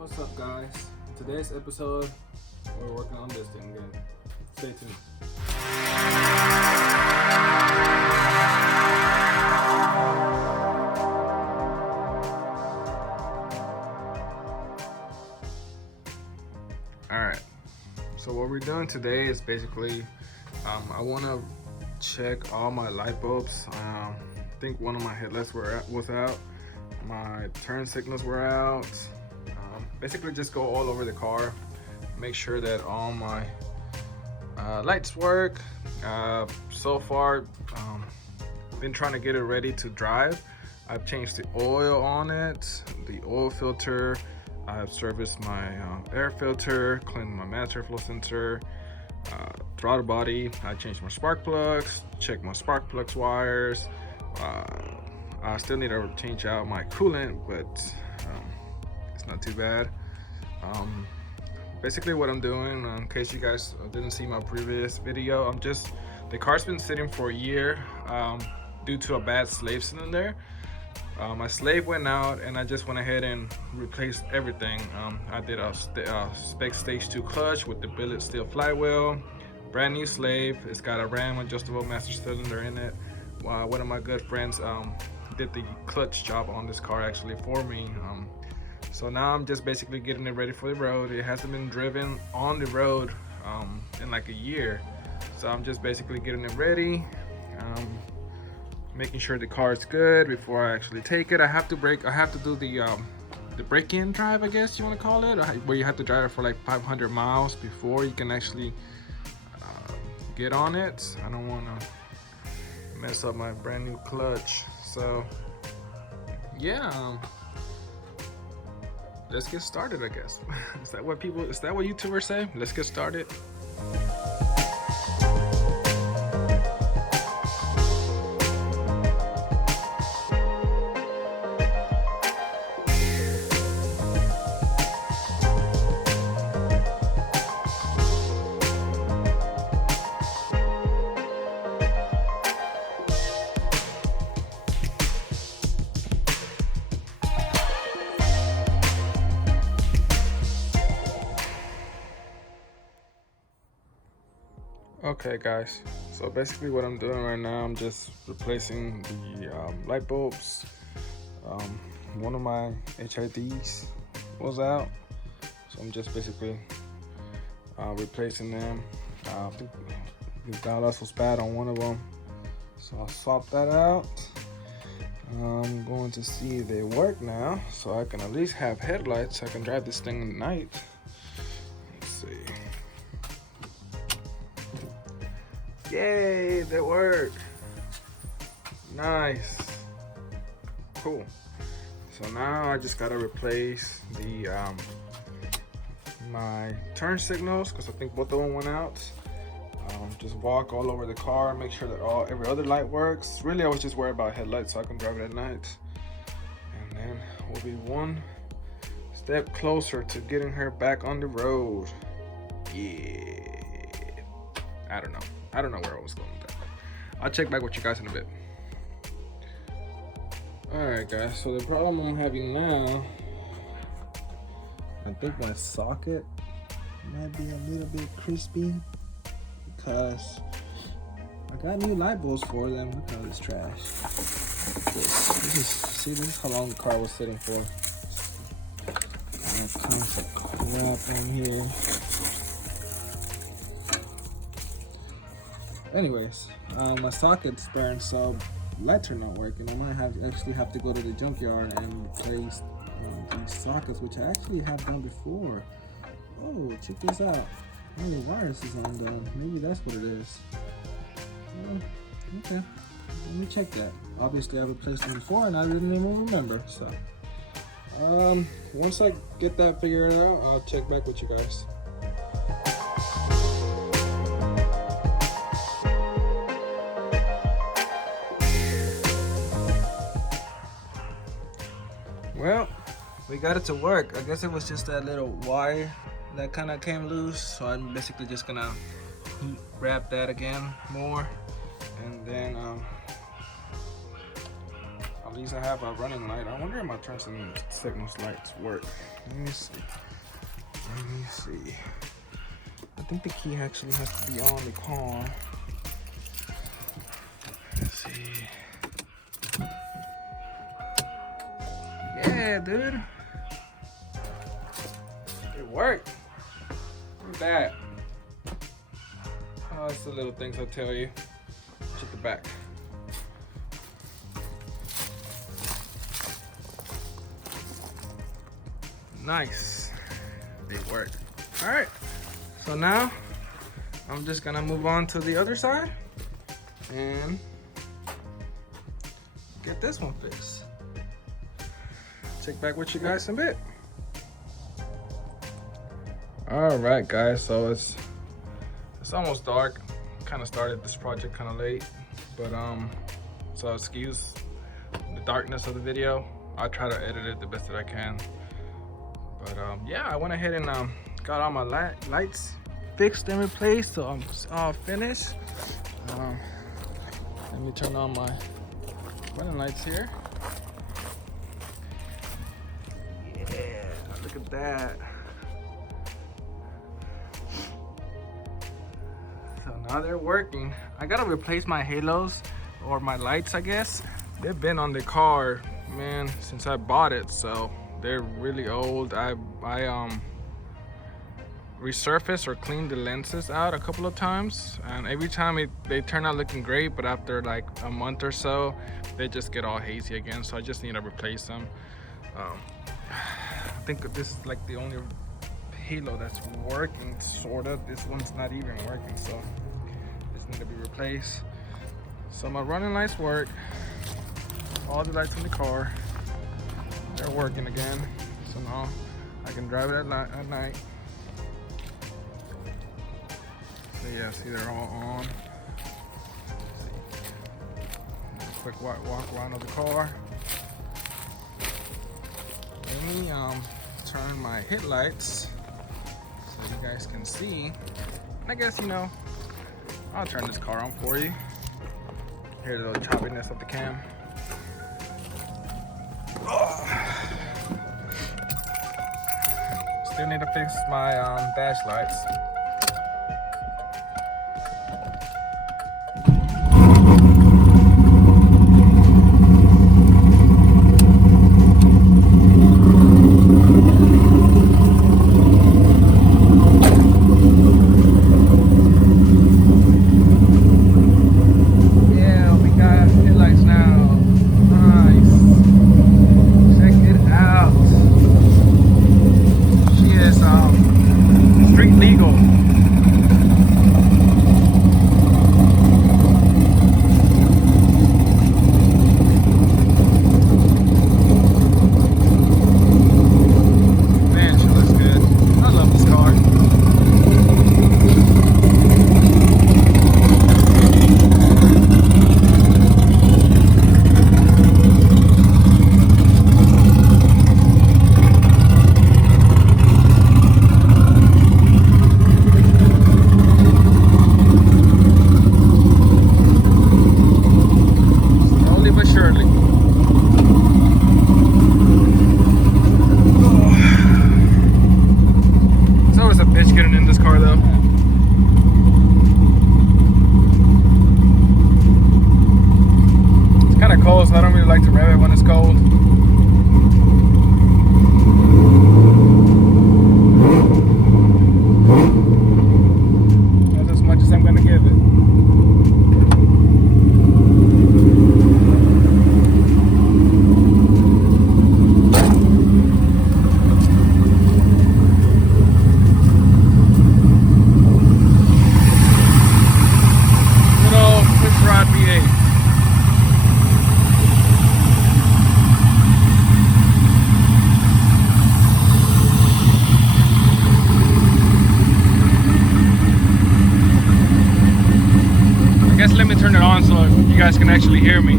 What's up, guys? In today's episode, we're working on this thing again. Stay tuned. Alright, so what we're doing today is basically, I want to check all my light bulbs. I think one of my headlights was out. My turn signals were out. Basically just go all over the car, make sure that all my lights work. So far, been trying to get it ready to drive. I've changed the oil on it, the oil filter. I have serviced my air filter, cleaned my master flow sensor, throttle body. I changed my spark plugs, checked my spark plugs wires. I still need to change out my coolant, but it's not too bad. Basically what I'm doing, in case you guys didn't see my previous video, the car's been sitting for a year due to a bad slave cylinder. My slave went out and I just went ahead and replaced everything. I did a spec stage 2 clutch with the billet steel flywheel, brand new slave. It's got a ram adjustable master cylinder in it. One of my good friends did the clutch job on this car actually for me. So now I'm just basically getting it ready for the road. It hasn't been driven on the road in like a year. So I'm just basically getting it ready, making sure the car is good before I actually take it. I have to do the break-in drive, I guess you want to call it, where you have to drive it for like 500 miles before you can actually get on it. I don't want to mess up my brand new clutch. So yeah, let's get started, I guess. Is that what YouTubers say? Let's get started. Okay guys, so basically what I'm doing right now, I'm just replacing the light bulbs. One of my HIDs was out, so I'm just basically replacing them. I think the ballast was bad on one of them, so I'll swap that out. I'm going to see if they work now, so I can at least have headlights. I can drive this thing at night. Let's see. Yay, they work. Nice. Cool. So now I just gotta replace the my turn signals, because I think both of them went out. Just walk all over the car, make sure that every other light works. Really, I was just worried about headlights so I can drive it at night. And then we'll be one step closer to getting her back on the road. Yeah. I don't know where I was going with that. I'll check back with you guys in a bit. Alright guys, so the problem I'm having now, I think my socket might be a little bit crispy because I got new light bulbs for them. Look at all this trash. This is how long the car was sitting for. All kinds of crap on here. Anyways, my socket's burned, so lights are not working. I might actually have to go to the junkyard and replace these sockets, which I actually have done before. Oh, check this out. Oh, the wires is undone. Maybe that's what it is. Okay, let me check that. Obviously, I replaced them before and I didn't even remember. So, once I get that figured out, I'll check back with you guys. Well, we got it to work. I guess it was just that little wire that kind of came loose, so I'm basically just gonna heat wrap that again more, and then At least I have a running light. I wonder if my turn signals lights work. Let me see. Let me see. I think the key actually has to be on the car. Let's see. Yeah, dude. It worked. Look at that. Oh, it's the little things I tell you. Check the back. Nice. They work. All right. So now I'm just gonna move on to the other side and get this one fixed. Check back with you guys in a bit. All right, guys. So it's almost dark. Kind of started this project kind of late, but so excuse the darkness of the video. I'll try to edit it the best that I can. But yeah, I went ahead and got all my lights fixed and replaced, so I'm all finished. Let me turn on my running lights here. Yeah, look at that. So now they're working. I gotta replace my halos or my lights, I guess. They've been on the car, man, since I bought it, so they're really old. I resurfaced or cleaned the lenses out a couple of times, and every time they turn out looking great, but after like a month or so they just get all hazy again, so I just need to replace them. I think this is like the only halo that's working, sort of. This one's not even working, so this need to be replaced. So my running lights work. All the lights in the car, they're working again, so now I can drive it at night. So yeah, see, they're all on. Quick walk around of the car. Let me turn my headlights so you guys can see. I guess, you know, I'll turn this car on for you. Hear the little choppiness of the cam. Still need to fix my dash lights. So I don't really like to rev it when it's cold. That's as much as I'm gonna give it. Good old push rod V8. Let me turn it on so you guys can actually hear me.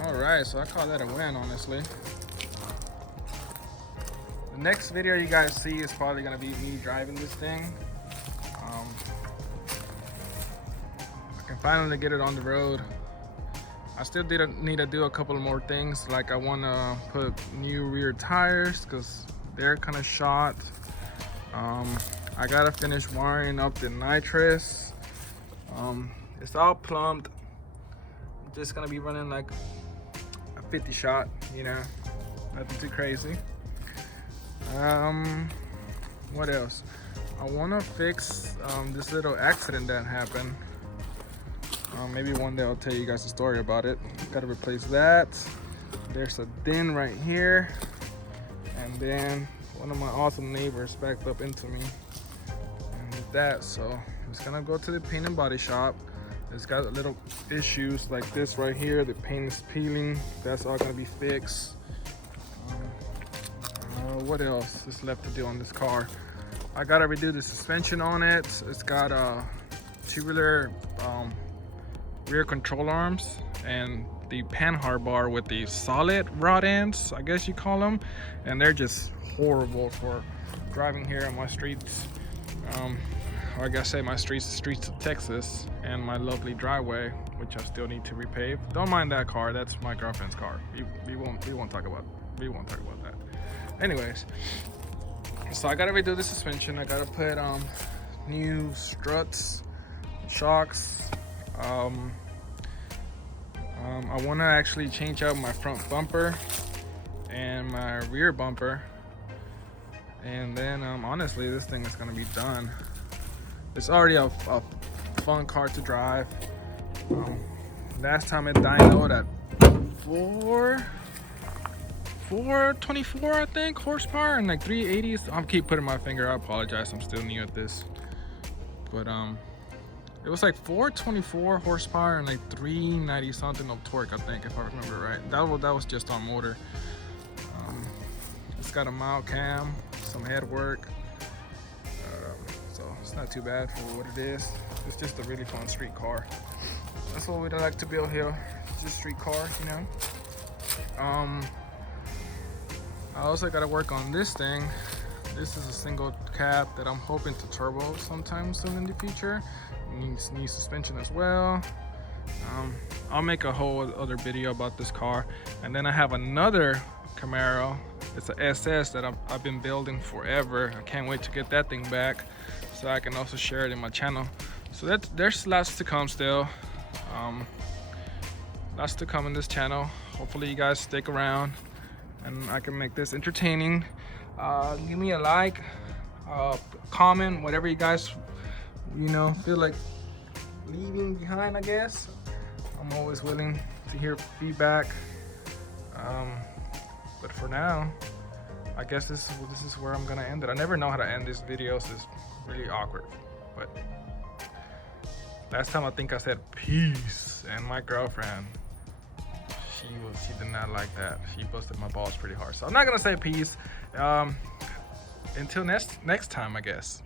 Alright, so I call that a win, honestly. The next video you guys see is probably gonna be me driving this thing. I can finally get it on the road. I still need to do a couple more things, like I want to put new rear tires because they're kind of shot. I gotta finish wiring up the nitrous. It's all plumbed. I'm just gonna be running like a 50 shot, you know, nothing too crazy. What else? I want to fix this little accident that happened. Maybe one day I'll tell you guys a story about it. Gotta replace that. There's a dent right here, and then one of my awesome neighbors backed up into me and did that. So I'm just gonna go to the paint and body shop. It's got little issues like this right here. The paint is peeling. That's all gonna be fixed. What else is left to do on this car? I gotta redo the suspension on it. It's got a tubular rear control arms and the panhard bar with the solid rod ends, I guess you call them, and they're just horrible for driving here on my streets. Or I guess say my streets of Texas, and my lovely driveway, which I still need to repave. Don't mind that car. That's my girlfriend's car. We won't talk about that. Anyways, so I gotta redo the suspension. I gotta put new struts, shocks. I want to actually change out my front bumper and my rear bumper, and then honestly, this thing is gonna be done. It's already a fun car to drive. Last time it dynoed at 424, I think, horsepower, and like 380s. I'll keep putting my finger. I apologize. I'm still new at this, but it was like 424 horsepower and like 390 something of torque, I think, if I remember right. That was just on motor. It's got a mild cam, some head work, so it's not too bad for what it is. It's just a really fun street car. That's what we'd like to build here. Just street car, you know. I also got to work on this thing. This is a single cab that I'm hoping to turbo sometime soon in the future. Needs new suspension as well. I'll make a whole other video about this car. And then I have another Camaro. It's an SS that I've been building forever. I can't wait to get that thing back so I can also share it in my channel. So there's lots to come still. Lots to come in this channel. Hopefully you guys stick around and I can make this entertaining. Give me a like, comment, whatever you guys feel like leaving behind, I guess. I'm always willing to hear feedback. But for now, I guess this is where I'm gonna end it. I never know how to end these videos. It's really awkward. But last time I think I said peace, and my girlfriend, she did not like that. She busted my balls pretty hard. So I'm not gonna say peace. Until next time, I guess.